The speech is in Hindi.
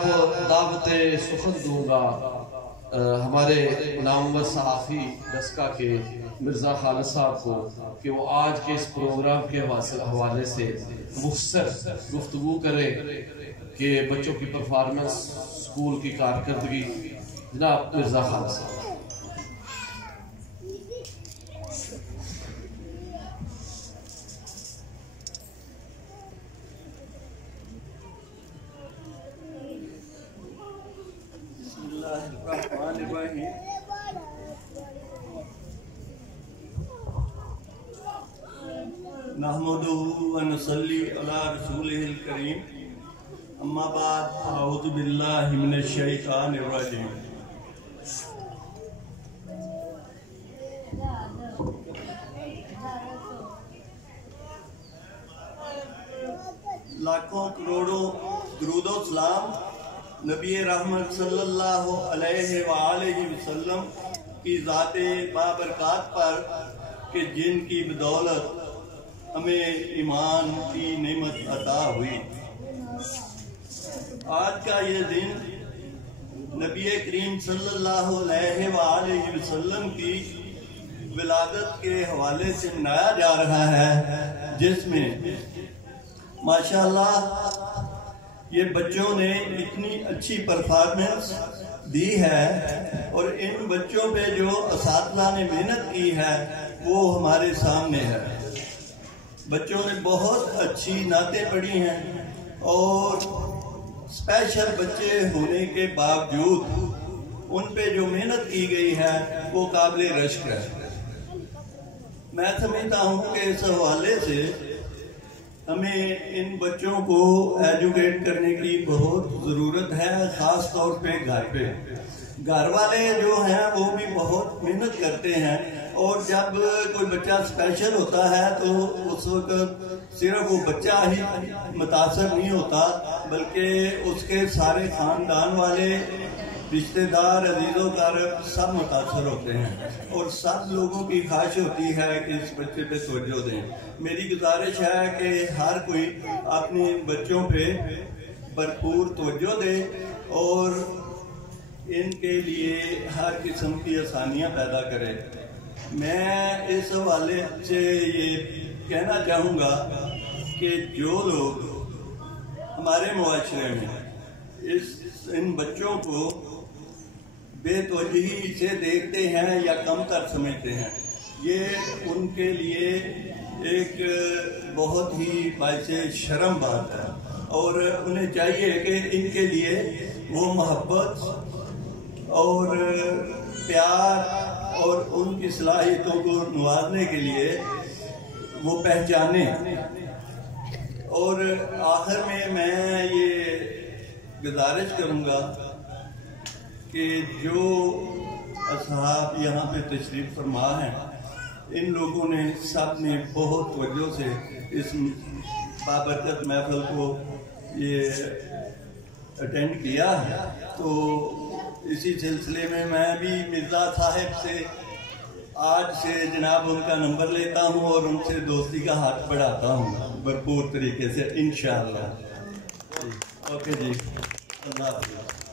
अब दावत सुखन दूंगा हमारे नामवर सहाफ़ी डस्का के मिर्ज़ा खालिद साहब को कि वो आज के इस प्रोग्राम के हवाले से मुख्तसर गुफ्तगू करें कि बच्चों की परफॉर्मेंस, स्कूल की कारकर्दगी। जनाब मिर्ज़ा खालिद साहब। नहमदुहु व नसल्ली अला रसूलिहिल करीम, अम्मा बाद, अऊज़ु बिल्लाहि मिनश शैतानिर रजीम। लाखों करोड़ों दुरूदो सलाम नबी रहमत सल्लल्लाहु अलैहि वसल्लम की ज़ाते बाबरकात पर कि जिनकी बदौलत हमें ईमान की नेमत अता हुई। आज का ये दिन नबी करीम सल्लल्लाहु अलैहि वसल्लम की विलादत के हवाले से मनाया जा रहा है, जिसमें माशाअल्लाह ये बच्चों ने इतनी अच्छी परफॉर्मेंस दी है और इन बच्चों पे जो असातिज़ा ने मेहनत की है वो हमारे सामने है। बच्चों ने बहुत अच्छी नातें पढ़ी हैं और स्पेशल बच्चे होने के बावजूद उन पे जो मेहनत की गई है वो काबिल रश्क है। मैं समझता हूँ कि इस हवाले से हमें इन बच्चों को एजुकेट करने की बहुत ज़रूरत है, ख़ास तौर पे घर पे। घर वाले जो हैं वो भी बहुत मेहनत करते हैं और जब कोई बच्चा स्पेशल होता है तो उस वक्त सिर्फ वो बच्चा ही मुतासर नहीं होता, बल्कि उसके सारे खानदान वाले, रिश्तेदार, अजीज़ों कारब सब मुतासर होते हैं और सब लोगों की ख्वाहिश होती है कि इस बच्चे पे तवज्जो दें। मेरी गुजारिश है कि हर कोई अपने बच्चों पे भरपूर तवज्जो दे और इनके लिए हर किस्म की आसानियाँ पैदा करे। मैं इस हवाले से ये कहना चाहूँगा कि जो लोग हमारे मुआशरे में इन बच्चों को बेतवजही से देखते हैं या कमतर समझते हैं, ये उनके लिए एक बहुत ही बाइसे शर्म बात है और उन्हें चाहिए कि इनके लिए वो मोहब्बत और प्यार और उनकी सलाहियतों को नवाजने के लिए वो पहचाने। और आखिर में मैं ये गुजारिश करूँगा कि जो असहाब यहाँ पे तशरीफ़ फरमा हैं, इन लोगों ने सब ने बहुत तवज्जो से इस बाबरकत महफिल को ये अटेंड किया है। तो इसी सिलसिले में मैं भी मिर्ज़ा साहब से आज से जनाब उनका नंबर लेता हूँ और उनसे दोस्ती का हाथ बढ़ाता हूँ भरपूर तरीके से इंशाअल्लाह। ओके जी, अल्लाह हाफ़िज़।